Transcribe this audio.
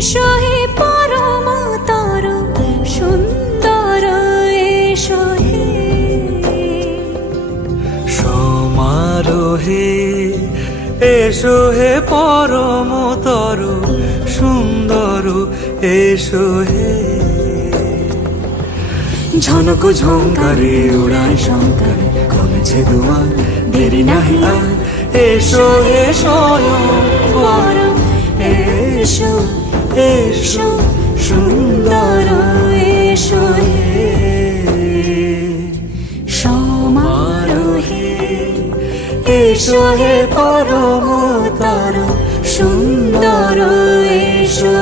এসো হে পরমতর সুন্দর এসো হে সমারোহে এসো হে পরমতর সুন্দর এসো হে ঝনক ঝঙ্কারে উড়ায় শঙ্কারে খুলেছে দুয়ার দেরি নাহি আর এসো হে স্বয়ং এসো এসো সুন্দর এসো হে সমারোহে এসো হে পরমতর সুন্দর এসো